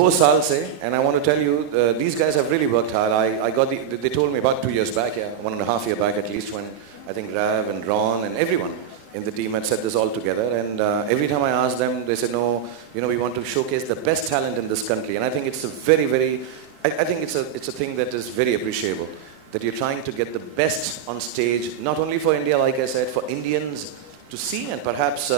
2 साल से, and I want to tell you, these guys have really worked hard. They told me about 2 years back, 1.5 years back at least, when I think Rav and Ron and everyone in the team had set this all together. And every time I asked them, they said, no, we want to showcase the best talent in this country. And I think it's a I think it's a thing that is very appreciable, that you're trying to get the best on stage, not only for India, like I said, for Indians to see and perhaps,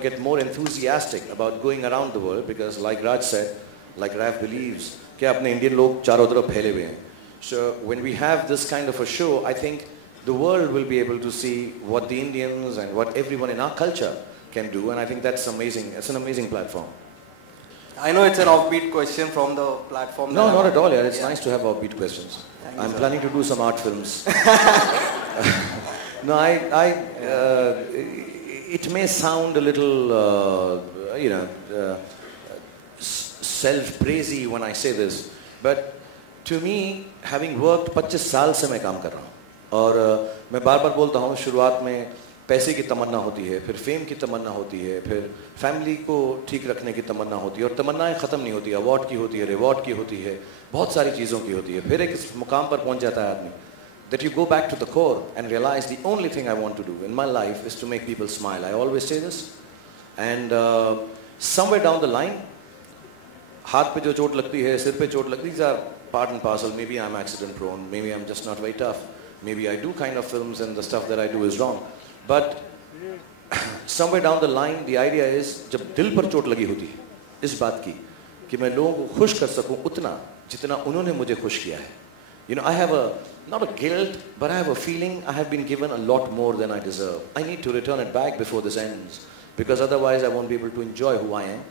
get more enthusiastic about going around the world, because like Raj said, like Raf believes, कि अपने Indian लोग चारों तरफ फैले हुए हैं. So when we have this kind of a show, I think the world will be able to see what the Indians and what everyone in our culture can do, and I think that's amazing. It's an amazing platform. I know it's an offbeat question from the platform. No, not at all. Yeah. It's nice to have offbeat questions. I'm planning to do some art films. No, it may sound a little, self-praisey when I say this, but to me, having worked 25 साल से मैं काम कर रहा हूँ, और मैं बार-बार बोलता हूँ, शुरुआत में पैसे की तमन्ना होती है, फिर फेम की तमन्ना होती है, फिर फैमिली को ठीक रखने की तमन्ना होती है, और तमन्नाएं ख़त्म नहीं होती, अवार्ड की होती है, रिवॉर्ड की होती है, बहुत सारी चीज़ों की होती है. फिर एक मुकाम पर पहुँच जाता है आदमी, that you go back to the core and realize the only thing I want to do in my life is to make people smile. I always say this. And somewhere down the line, हाथ पे जो चोट लगती है, सिर पे चोट लगती है, these are part and parcel. Maybe I'm accident prone, maybe I'm just not very tough, maybe I do kind of films and the stuff that I do is wrong. But somewhere down the line, the idea is, जब दिल पर चोट लगी होती है, इस बात की कि मैं लोगों को खुश कर सकूं उतना जितना उन्होंने मुझे खुश किया है. I have not a guilt, but I have a feeling I have been given a lot more than I deserve. I need to return it back before this ends, because otherwise I won't be able to enjoy who I am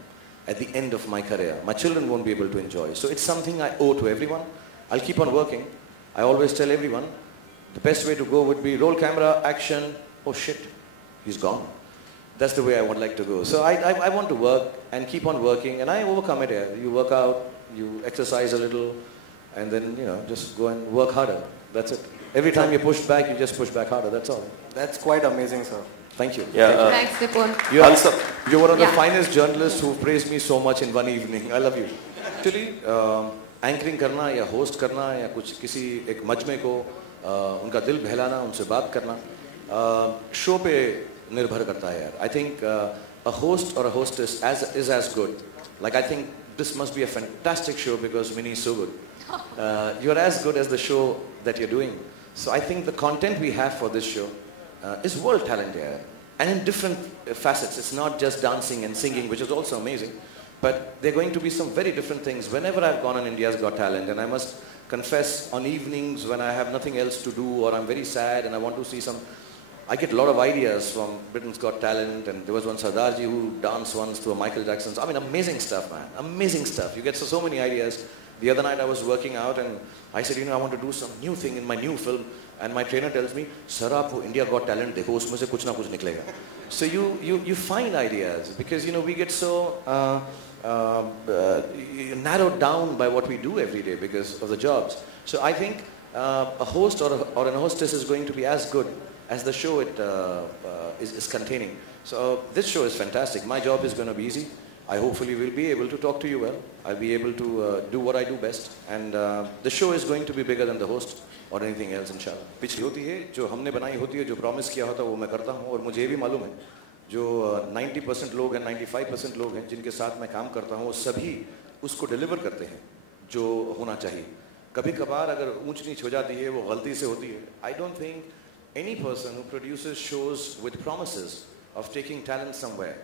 at the end of my career. My children won't be able to enjoy. So it's something I owe to everyone. I'll keep on working. I always tell everyone, the best way to go would be roll camera, action, oh shit, he's gone. That's the way I would like to go. So I want to work and keep on working, and I overcome it here. You work out, you exercise a little, and then, just go and work harder. That's it. Every time you push back, you just push back harder. That's all. That's quite amazing, sir. Thank you. Yeah. Thank you. Thanks, Vipul. You're one of the finest journalists who praised me so much in one evening. I love you. Actually, anchoring करना या host करना या कुछ किसी एक मजमे को उनका दिल बहलाना, उनसे बात करना, show पे निर्भर करता है यार. I think a host or a hostess is as good. Like, I think this must be a fantastic show because Minnie is so good. You're as good as the show that you're doing. So I think the content we have for this show is world talent here. And in different facets. It's not just dancing and singing, which is also amazing. But there are going to be some very different things. Whenever I've gone on India's Got Talent, and I must confess, on evenings when I have nothing else to do, or I'm very sad and I want to see I get a lot of ideas from Britain's Got Talent, and there was one Sardarji who danced once to a Michael Jackson's. I mean, amazing stuff, man. Amazing stuff. You get so many ideas. The other night I was working out and I said, I want to do some new thing in my new film. And my trainer tells me, Sir, aap India Got Talent dekho, usme se kuch na kuch niklega. So you find ideas, because, we get so narrowed down by what we do every day because of the jobs. So I think a host or an hostess is going to be as good as the show it is containing. So this show is fantastic. My job is going to be easy. I hopefully will be able to talk to you well. I'll be able to do what I do best. And the show is going to be bigger than the host or anything else, inshallah. पिछली होती है, जो हमने बनाई होती है, जो promise किया होता है, वो मैं करता हूँ. और मुझे ये भी मालूम है, जो 90% लोग हैं, 95% लोग हैं, जिनके साथ मैं काम करता हूँ, वो सभी उसको deliver करते हैं, जो होना चाहिए. कभी कभार अगर ऊंच नीच हो जाती है, वो गलती से होती है. I don't think any person who produces shows with promises of taking talent somewhere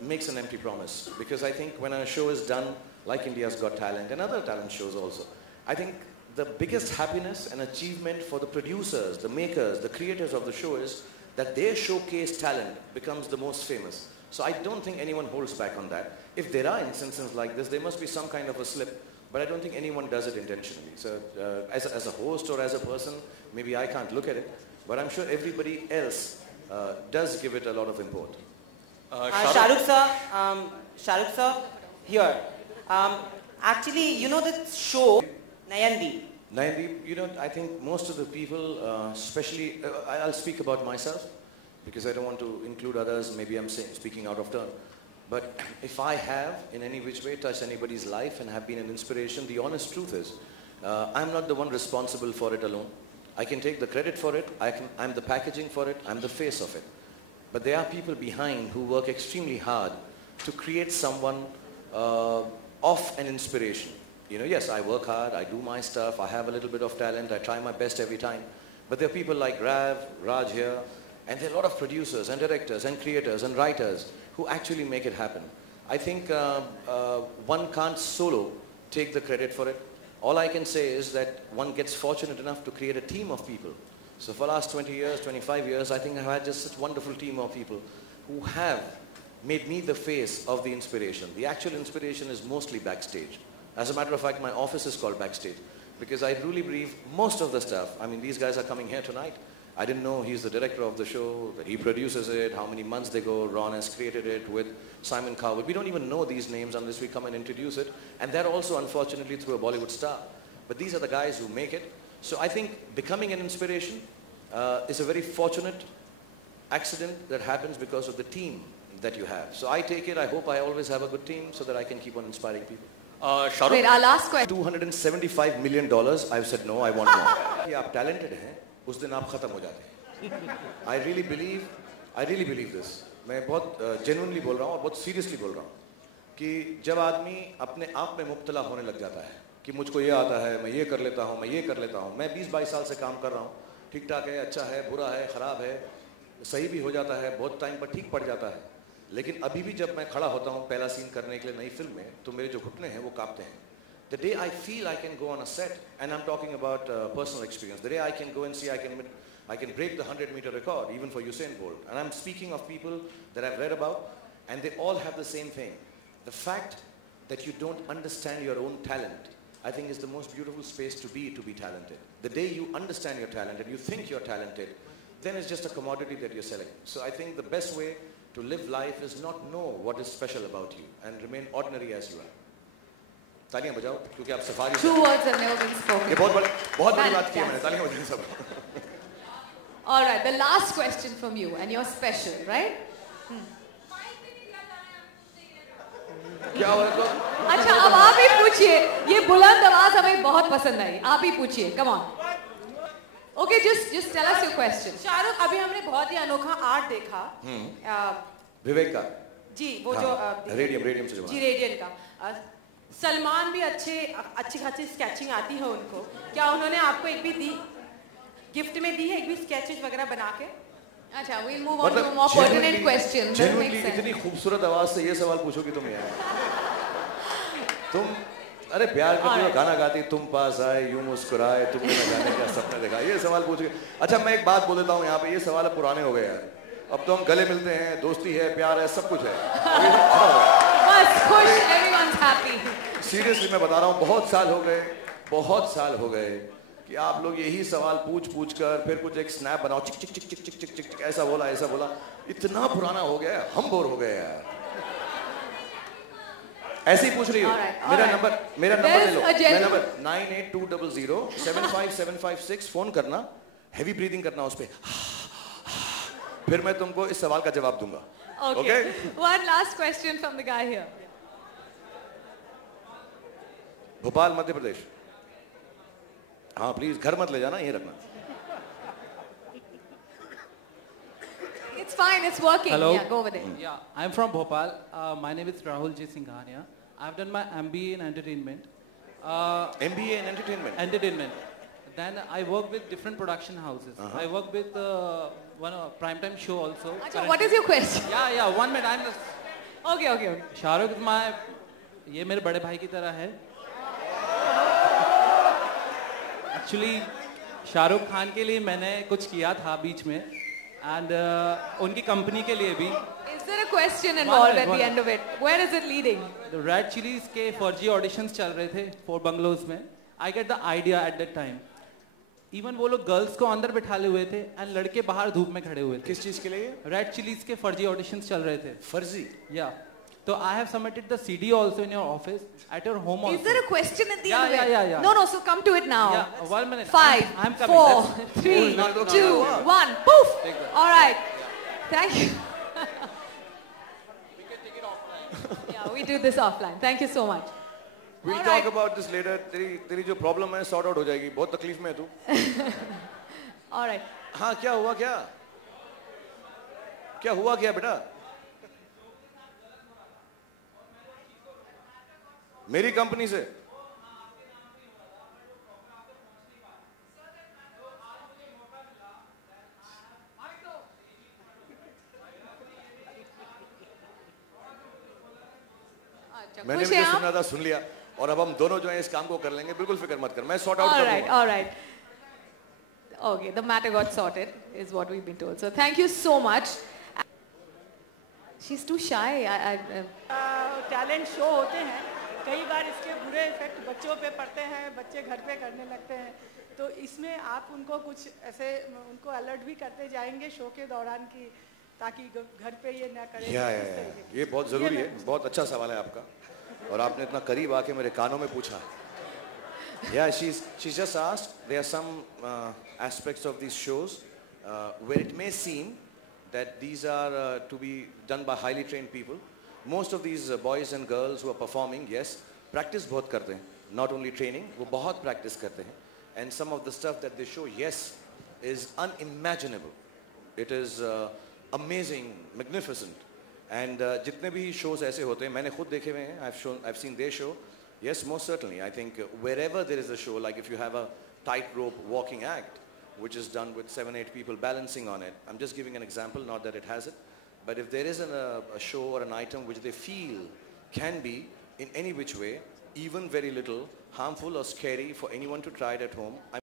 makes an empty promise. Because I think when a show is done, like India's Got Talent and other talent shows also, I think the biggest happiness and achievement for the producers, the makers, the creators of the show is that their showcase talent becomes the most famous. So I don't think anyone holds back on that. If there are instances like this, there must be some kind of a slip. But I don't think anyone does it intentionally. So as a host or as a person, maybe I can't look at it, but I'm sure everybody else does give it a lot of import. Shahrukh sir, here. Actually, the show, Nayandeep. Nayandeep, I think most of the people, especially, I'll speak about myself, because I don't want to include others, maybe I'm speaking out of turn. But if I have in any which way touched anybody's life and have been an inspiration, the honest truth is, I'm not the one responsible for it alone. I can take the credit for it, I'm the packaging for it, I'm the face of it. But there are people behind who work extremely hard to create someone of an inspiration. You know, yes, I work hard, I do my stuff, I have a little bit of talent, I try my best every time. But there are people like Raj here, and there are a lot of producers and directors and creators and writers who actually make it happen. I think one can't solo take the credit for it. All I can say is that one gets fortunate enough to create a team of people. So for the last 20 years, 25 years, I think I've had just such a wonderful team of people who have made me the face of the inspiration. The actual inspiration is mostly backstage. As a matter of fact, my office is called Backstage because I truly believe most of the stuff, I mean, these guys are coming here tonight. I didn't know he's the director of the show, that he produces it, how many months they go. Ron has created it with Simon Cowell. We don't even know these names unless we come and introduce it. And they're also, unfortunately, through a Bollywood star. But these are the guys who make it. So I think becoming an inspiration is a very fortunate accident that happens because of the team that you have. So I take it, I hope I always have a good team so that I can keep on inspiring people. Shahrukh, wait, our last question. $275 million. I've said no, I want more. If you're talented, उस दिन आप खत्म हो जाते हैं. I really believe this. मैं बहुत genuinely बोल रहा हूँ और बहुत seriously बोल रहा हूँ कि जब आदमी अपने आप में मुब्तला होने लग जाता है कि मुझको ये आता है, मैं ये कर लेता हूँ, मैं ये कर लेता हूँ. मैं 20-22 साल से काम कर रहा हूँ. ठीक ठाक है, अच्छा है, बुरा है, खराब है, सही भी हो जाता है, बहुत टाइम पर ठीक पड़ जाता है. लेकिन अभी भी जब मैं खड़ा होता हूँ पहला सीन करने के लिए नई फिल्म में, तो मेरे जो घुटने हैं वो कांपते हैं. The day I feel I can go on a set, and I'm talking about personal experience, the day I can go and see I can break the 100-meter record, even for Usain Bolt. And I'm speaking of people that I've read about, and they all have the same thing. The fact that you don't understand your own talent, I think is the most beautiful space to be talented. The day you understand your talent and you think you're talented, then it's just a commodity that you're selling. So I think the best way to live life is not know what is special about you and remain ordinary as you are. तालियां बजाओ क्योंकि आप safari. True words have never been spoken. ये बहुत बड़ी बात की है मैंने. तालियां बजाएं सब. All right, the last question from you, and you're special, right? क्या हो रहा है? अच्छा, अब आप ही पूछिए. ये बुलंद आवाज हमें बहुत पसंद आई. आप ही पूछिए. Come on. Okay, just tell us your question. Shahrukh, अभी हमने बहुत ही अनोखा आर्ट देखा. विवेक का. जी, वो जो रेडियम से जो. जी, रेडियम का. सलमान भी अच्छी खासी स्केचिंग आती है उनको. क्या उन्होंने आपको एक भी दी, गिफ्ट में दी है एक भी स्केचेस वगैरह बना के? अच्छा, we'll move on to a more pertinent question. इतनी खूबसूरत आवाज से ये सवाल पूछोगी तुम यार. तुम अरे प्यार करती हो, गाना गाती, तुम पास आए यूं मुस्कुराए, तुमने न जाने क्या सपने देखा, ये सवाल पूछोगे. अच्छा, मैं एक बात बोल देता हूँ यहाँ पे, ये सवाल पुराने हो गए यार. अब तो हम गले मिलते हैं, दोस्ती है, प्यार है, सब कुछ है. बस खुश, everyone's happy. सीरियसली मैं बता रहा हूँ, बहुत साल हो गए कि आप लोग यही सवाल पूछ कर फिर कुछ एक स्नैप बनाओ, चिक चिक चिक चिक चिक चिक चिक ऐसा बोला. इतना पुराना हो गया, हम बोर हो गए यार. ऐसे ही पूछ रही हो. मेरा नंबर ले लो. मेरा नंबर 9820075756. फोन करना, हेवी ब्रीदिंग करना उस पे, फिर मैं तुमको इस सवाल का जवाब दूंगा. Okay. One last question from the guy here. Bhopal, Madhya Pradesh. हाँ प्लीज, घर मत ले जाना, ये रखना. It's fine, it's working. Hello. Yeah, go over there. Yeah, I'm from Bhopal. My name is Rahul J. Singhania. I've done my MBA in entertainment. MBA in entertainment? Entertainment. Then I work with different production houses. I work with one primetime show also. Achha, what is your question? Yeah, 1 minute. I'm just... Okay. Shahrukh is my... ये मेरे बड़े भाई की तरह है. Actually, Shahrukh Khan के लिए मैंने कुछ किया था बीच में, and उनकी कंपनी के लिए भी. Is there a question involved at the end of it? Where is it leading? The Red Chillies के फर्जी ऑडिशंस चल रहे थे 4 bungalows में. I get the idea at that time. Even वो लोग गर्ल्स को अंदर बिठाले हुए थे and लड़के बाहर धूप में खड़े हुए थे. किस चीज के लिए? Red Chillies के फर्जी ऑडिशंस चल रहे थे. फर्जी? Yeah. So I have submitted the CD also in your office, at your home also. Is there a question at the end of it? Yeah. No, so come to it now. Yeah, 1 minute. 5, I'm coming. 4, 3, 2, 1, poof! All right. Thank you. We do this offline. Thank you so much. We'll All talk right. about this later. तेरी जो problem है sort out हो जाएगी. बहुत तकलीफ में है तू. All right. हाँ क्या हुआ क्या? क्या हुआ क्या बेटा? मेरी कंपनी से मैंने भी जो सुना था सुन लिया और अब हम दोनों जो है इस काम को कर लेंगे बिल्कुल फिक्र मत कर मैं सॉर्ट आउट कर दूंगा All right. Okay, the matter got sorted, is what we've been told. So thank you so much. She's too shy. Talent show होते हैं कई बार इसके बुरे इफेक्ट बच्चों पे पड़ते हैं बच्चे घर पे करने लगते हैं तो इसमें आप उनको कुछ ऐसे उनको अलर्ट भी करते जाएंगे शो के दौरान की ताकि घर पे ये ना करें या ये बहुत जरूरी है बहुत अच्छा सवाल है आपका और आपने इतना करीब आके मेरे कानों में पूछा Yeah, she's just asked. There are some aspects of these shows where it may seem that these are to be done by highly trained people. Most of these boys and girls who are performing, yes, practice बहुत करते हैं. Not only training, वो बहुत practice करते हैं. And some of the stuff that they show, yes, is unimaginable. It is amazing, magnificent. And जितने भी shows ऐसे होते हैं, मैंने खुद देखे हुए हैं. I've seen their show. Yes, most certainly. I think wherever there is a show, like if you have a tightrope walking act, which is done with 7-8 people balancing on it. I'm just giving an example, not that it has it. But if there is a show or an item which they feel can be, in any which way, even very little, harmful or scary for anyone to try it at home,